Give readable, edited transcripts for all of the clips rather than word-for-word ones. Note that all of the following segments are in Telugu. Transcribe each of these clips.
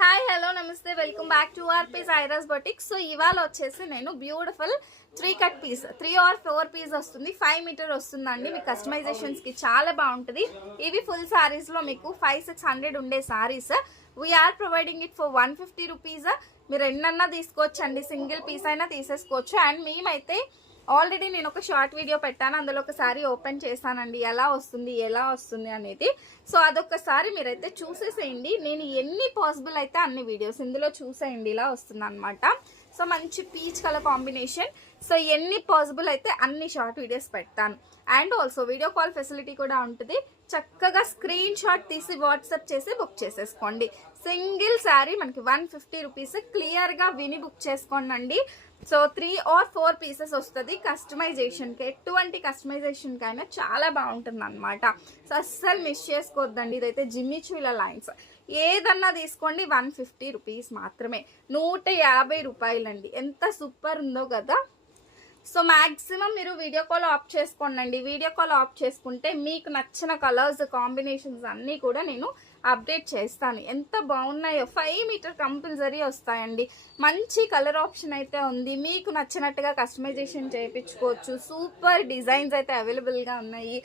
Hi hello namaste welcome back to ఆర్పీస్ ఐరాస్ బొటిక్. సో ఇవాళ వచ్చేసి నేను beautiful 3 cut piece 3 or 4 piece వస్తుంది, 5 మీటర్ వస్తుందండి. మీ కస్టమైజేషన్స్ కి చాలా బాగుంటుంది. ఇవి ఫుల్ సారీస్ లో మీకు 500-600 ఉండే saris we are providing it for 150 rupees. మీరు ఎన్నన్నా తీసుకోవచ్చండి, సింగిల్ పీస్ అయినా తీసేసుకోవచ్చు. అండ్ మేమైతే ఆల్రెడీ నేను ఒక షార్ట్ వీడియో పెట్టాను, అందులో ఒకసారి ఓపెన్ చేశానండి ఎలా వస్తుంది అనేది. సో అదొకసారి మీరైతే చూసేసేయండి. నేను ఎన్ని పాసిబుల్ అయితే అన్ని వీడియోస్ ఇందులో చూసేయండి. ఇలా వస్తుంది అనమాట. సో మంచి పీచ్ కలర్ కాంబినేషన్. సో ఎన్ని పాసిబుల్ అయితే అన్ని షార్ట్ వీడియోస్ పెడతాను. And also video call facility కూడా ఉంటుంది. చక్కగా స్క్రీన్ షాట్ తీసి వాట్సాప్ చేసి బుక్ చేసేసుకోండి. సింగిల్ శారీ మనకి 150 రూపీస్. క్లియర్గా విని బుక్ చేసుకోండి. సో 3 or 4 పీసెస్ వస్తుంది. కస్టమైజేషన్కి ఎటువంటి కస్టమైజేషన్కి అయినా చాలా బాగుంటుంది అనమాట. సో అస్సలు మిస్ చేసుకోవద్దండి. ఇదైతే జిమ్మి చూల లైన్స్ ఏదన్నా తీసుకోండి, 150 రూపీస్ మాత్రమే. 150 రూపాయలండి. ఎంత సూపర్ ఉందో కదా. సో మ్యాక్సిమం మీరు వీడియో కాల్ ఆఫ్ చేసుకోండి. వీడియో కాల్ ఆఫ్ చేసుకుంటే మీకు నచ్చిన కలర్స్ కాంబినేషన్స్ అన్నీ కూడా నేను అప్డేట్ చేస్తాను. ఎంత బాగున్నాయో. 5 మీటర్ కంపల్సరీ వస్తాయండి. మంచి కలర్ ఆప్షన్ అయితే ఉంది. మీకు నచ్చినట్టుగా కస్టమైజేషన్ చేయించుకోవచ్చు. సూపర్ డిజైన్స్ అయితే అవైలబుల్గా ఉన్నాయి.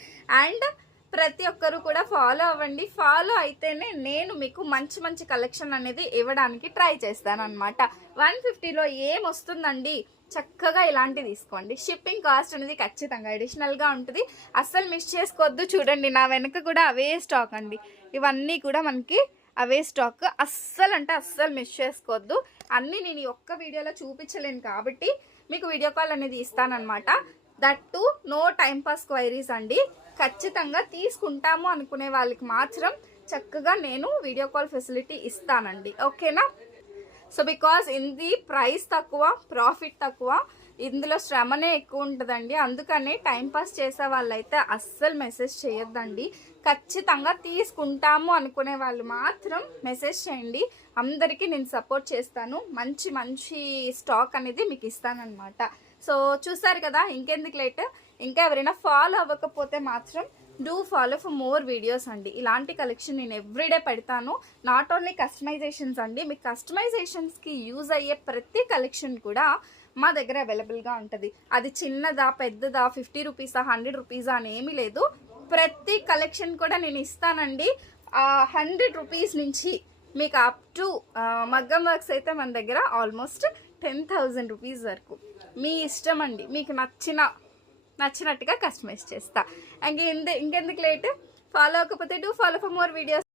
అండ్ ప్రతి ఒక్కరు కూడా ఫాలో అవ్వండి. ఫాలో అయితేనే నేను మీకు మంచి మంచి కలెక్షన్ అనేది ఇవ్వడానికి ట్రై చేస్తాను అనమాట. 150లో ఏం వస్తుందండి, చక్కగా ఇలాంటి తీసుకోండి. షిప్పింగ్ కాస్ట్ అనేది ఖచ్చితంగా అడిషనల్గా ఉంటుంది. అస్సలు మిస్ చేసుకోవద్దు. చూడండి నా వెనక కూడా అవే స్టాక్ అండి. ఇవన్నీ కూడా మనకి అవే స్టాక్. అస్సలు అంటే అస్సలు మిస్ చేసుకోవద్దు. అన్నీ నేను ఈ ఒక్క వీడియోలో చూపించలేను కాబట్టి మీకు వీడియో కాల్ అనేది ఇస్తానన్నమాట. That to no time pass queries అండి. ఖచ్చితంగా తీసుకుంటాము అనుకునే వాళ్ళకి మాత్రం చక్కగా నేను వీడియో కాల్ ఫెసిలిటీ ఇస్తానండి. ఓకేనా. సో బికాస్ ఇది ప్రైస్ తక్కువ, ప్రాఫిట్ తక్కువ, ఇందులో శ్రమనే ఎక్కువ ఉంటుందండి. అందుకనే టైంపాస్ చేసే వాళ్ళైతే అస్సలు మెసేజ్ చేయొద్దండి. ఖచ్చితంగా తీసుకుంటాము అనుకునే వాళ్ళు మాత్రం మెసేజ్ చేయండి. అందరికీ నేను సపోర్ట్ చేస్తాను. మంచి మంచి స్టాక్ అనేది మీకు ఇస్తానన్నమాట. సో చూసారు కదా, ఇంకెందుకు లేట్. ఇంకా ఎవరైనా ఫాలో అవ్వకపోతే మాత్రం do follow for more videos అండి. ఇలాంటి కలెక్షన్ నేను ఎవ్రీడే పెడతాను. నాట్ ఓన్లీ కస్టమైజేషన్స్ అండి, మీకు కస్టమైజేషన్స్కి యూజ్ అయ్యే ప్రతి కలెక్షన్ కూడా మా దగ్గర అవైలబుల్గా ఉంటుంది. అది చిన్నదా పెద్దదా, 50 రూపీసా 100 రూపీసా అని ఏమీ లేదు. ప్రతి కలెక్షన్ కూడా నేను ఇస్తానండి. 100 రూపీస్ నుంచి మీకు అప్ టు మగ్గం వర్క్స్ అయితే మన దగ్గర ఆల్మోస్ట్ 10,000 రూపీస్ వరకు మీ ఇష్టం అండి. మీకు నచ్చినట్టుగా కస్టమైజ్ చేస్తా. ఇంకెందుకు లేట్. ఫాలో అవ్వకపోతే do follow for more videos.